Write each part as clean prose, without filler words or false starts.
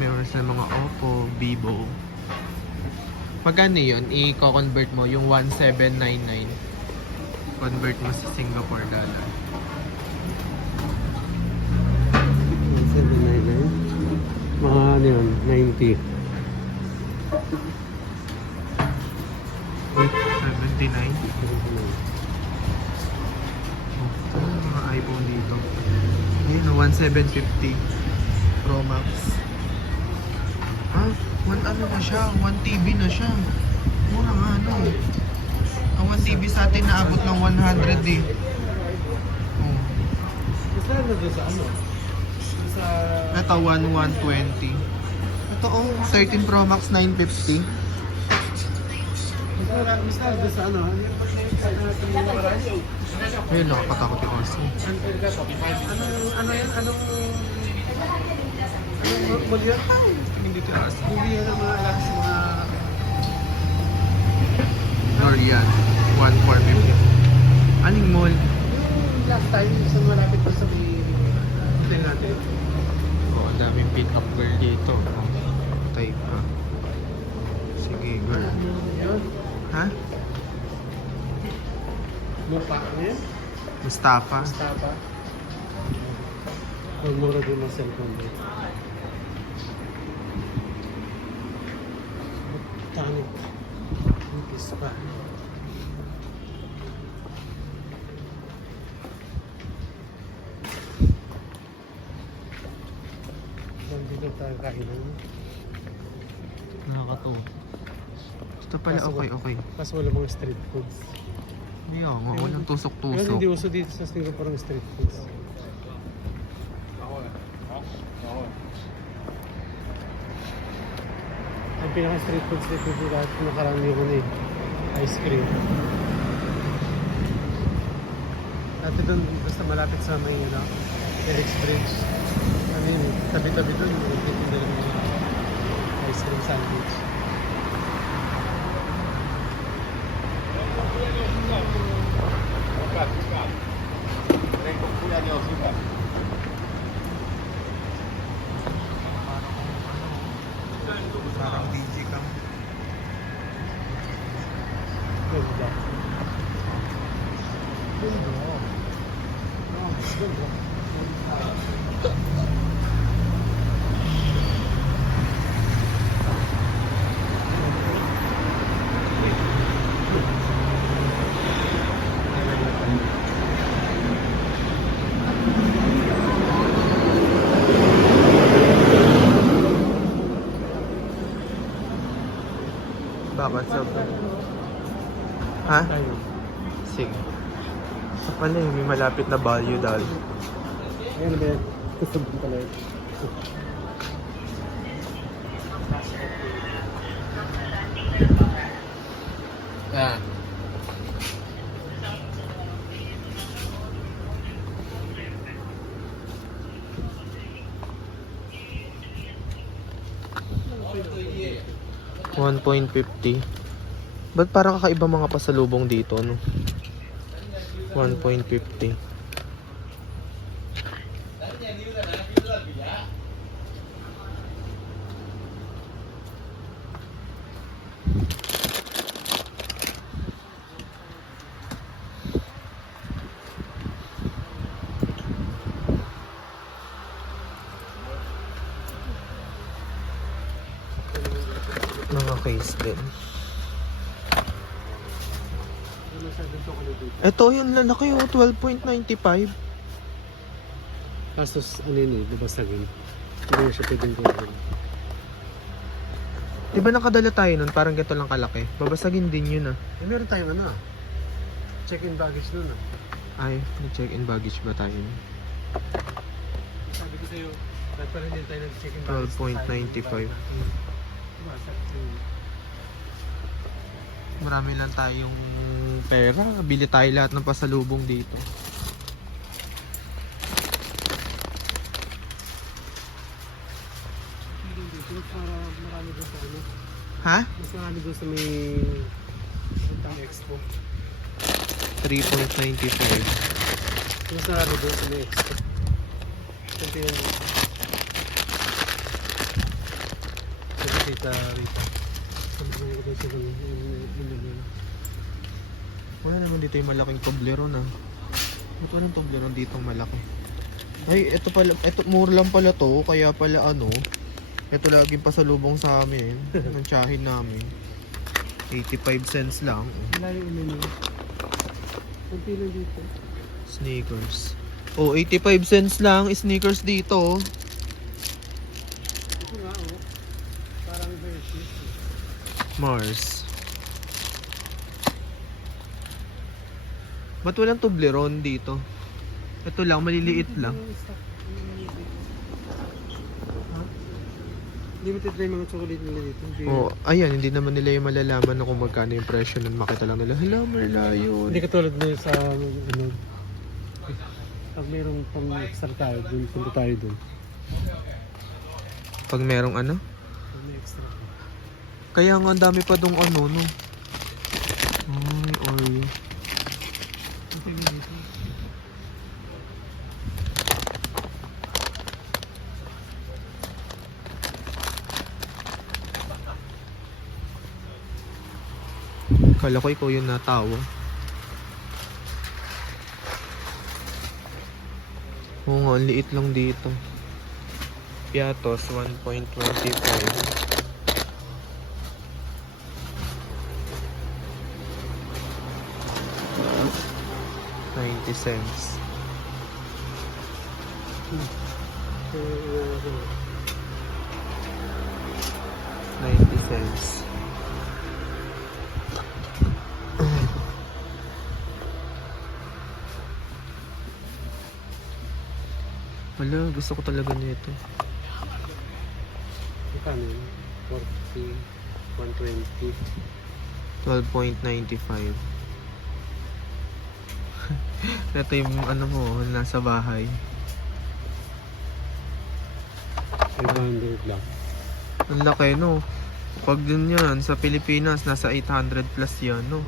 Meron sa mga Oppo, Vivo. Magkano yun? I-convert mo yung 1799. Convert mo sa Singapore dollar. 799. Mga ano yun, 90. 79. Ano yung mga iPhone dito? Ayun, 1750 Pro Max. Ah, ano na siya? 1 TB na siya. Mura nga, ano? Ang 1 TB sa atin naabot ng 100 eh. Oh. Gusto na doon sa ano? Sa... Ito, 120. Ito, oh, 13 Pro Max 950. Gusto na doon sa ano? Ayun, nakakatakot yung kasi. Ano yan? Anong mall yun? Hindi ko kasi. Hindi yan ang mga alam sa mga... Dorian, 1450. Aling mall? Yung last time, sa malapit pa sa may hotel natin. Oh, ang daming pick-up girl dito. Oh, type pa. Sige, girl. Yun. Ha? Mukha niya. Mustafa? Mustafa. Ang mura din ng cellphone din. Tanit. Nipis pa. Nandito tayo kainan. Nakakatuwa. Ito pala, okay. Kasi wala mga street foods. Hindi ako, walang Ngayon, tusok-tusok. hindi uso dito sa Singapore ang street foods. Ang pinaka-street foods dito lahat nakarami ko na eh. Ice cream. Dati doon, basta malapit sa may Felix Bridge. Ano yun, tabi-tabi doon, nagtitinda ng mga ice cream sandwich. Parang DJ cam. Ganda. Ganda. Nice, ganda. Bakit sa... Ha? Tayo. Sige. Sa pala eh, may malapit na value dahil. Ayan ba yan? Gusto mo pala yun. Ah. $1.50. Ba't parang kakaiba mga pasalubong dito, no? 1.50. Mga case din. Ito yung lalaki oh, 12.95. Kasos, ano yun eh, babasagin. Hindi na siya pwedeng gawin. Di ba nakadala tayo nun? Parang ganito lang kalaki. Babasagin din yun ah. Eh, meron tayong ano ah. Check-in baggage nun ah. Ay, nag-check-in baggage ba tayo? Sabi ko sa'yo, dapat pa rin din tayo nag-check-in baggage. 12.95. Marami lang tayong pera. Bili tayo lahat ng pasalubong dito. Marami doon sa ano. Ha? Mas marami doon sa may Expo. 3.95. Mas marami doon sa may Expo. Konti lang doon. Tita Rita. Sabi ko sila yung Wala naman dito yung malaking Toblerone ah. Ito walang Toblerone ditong malaki. Ay, ito pala, ito mura lang pala to, kaya pala ano, ito laging pasalubong sa amin, ng tiyahin namin. 85 cents lang. Wala yung ulo niya. Kunti lang dito. Sneakers. Oh, 85 cents lang sneakers dito. Ito nga oh. Parang versus. Mars. Ba't walang Toblerone dito? Ito lang, maliliit lang. Limited na yung mga chocolate nila dito. Oh, ayan, hindi naman nila yung malalaman na kung magkano yung presyo nun. Makita lang nila, hala, malayo. Hindi katulad na sa ano. Pag mayroong pang extra tayo dun, punta tayo dun. Pag merong ano? Pag may extra. Kaya nga ang dami pa dong ano, no? Ay, Oreo. Okay na dito. Kala ko ikaw yung natawa. Oo nga, ang liit lang dito. Piatos, 1.25. 90 cents. So, 90 cents. Wala, gusto ko talaga nito. Magkano yun? 40, 120. 12.95. Ito yung ano mo, nasa bahay. 500 lang. Ang laki, no? Pag din yan, sa Pilipinas, nasa 800 plus yan, no?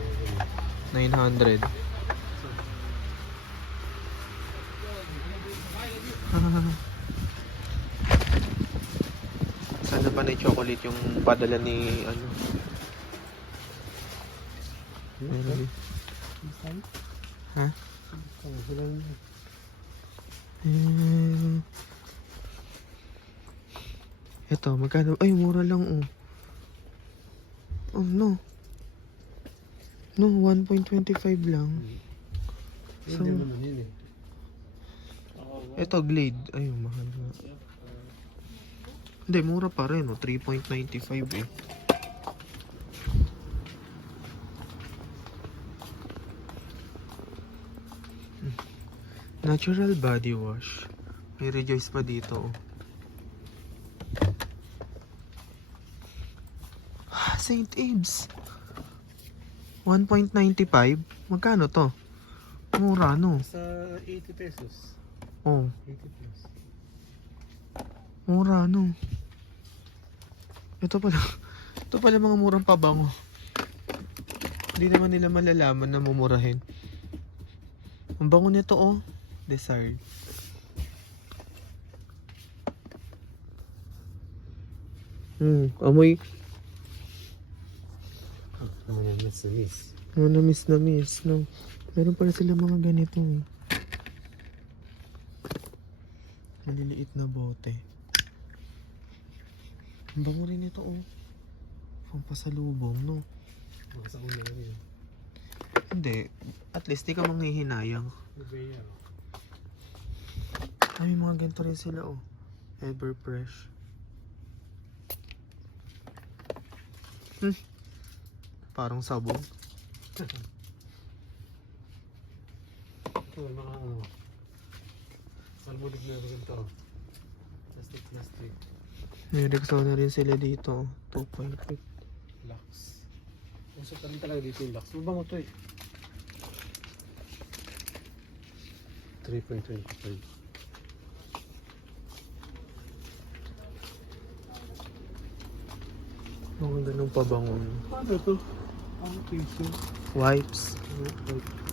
900. Sana pa na yung chocolate yung padala ni, ano? Meron. Ha? Ito, magkano? Ay, mura lang, oh. Oh, no. No, 1.25 lang. So, Hindi naman yun eh. ito, Glade. Ay, mahal nga. Hindi, mura pa rin, oh. 3.95 eh. Natural body wash. May Rejoice pa dito, oh. St. Ives. 1.95? Magkano to? Mura, no? Sa 80 pesos. Oh, 80 plus. mura, no? Ito pala. Ito pala mga murang pabango. Hindi naman nila malalaman na mumurahin. Ang bango nito, oh. Desired. Amoy. Ano yan, mas miss. Oh, na miss, no? Meron pala sila mga ganito, eh. Maliliit na bote. Ang bango rin ito, oh. Pampasalubong, no? Mga sa una lang yun. Hindi. At least di ka manghihinayang. Nivea. Ay, may mga ganito rin sila, oh. Everfresh. Parang sabon. Ito, mga ano. Salmulig na rin ito. Plastic. May Rexona rin sila dito. 2.5. Lux. Uso pa rin talaga dito yung Lux. Mabango to eh. 3.25. Mga ganun pabangon. Ano to? Ang piso. Wipes. Ano?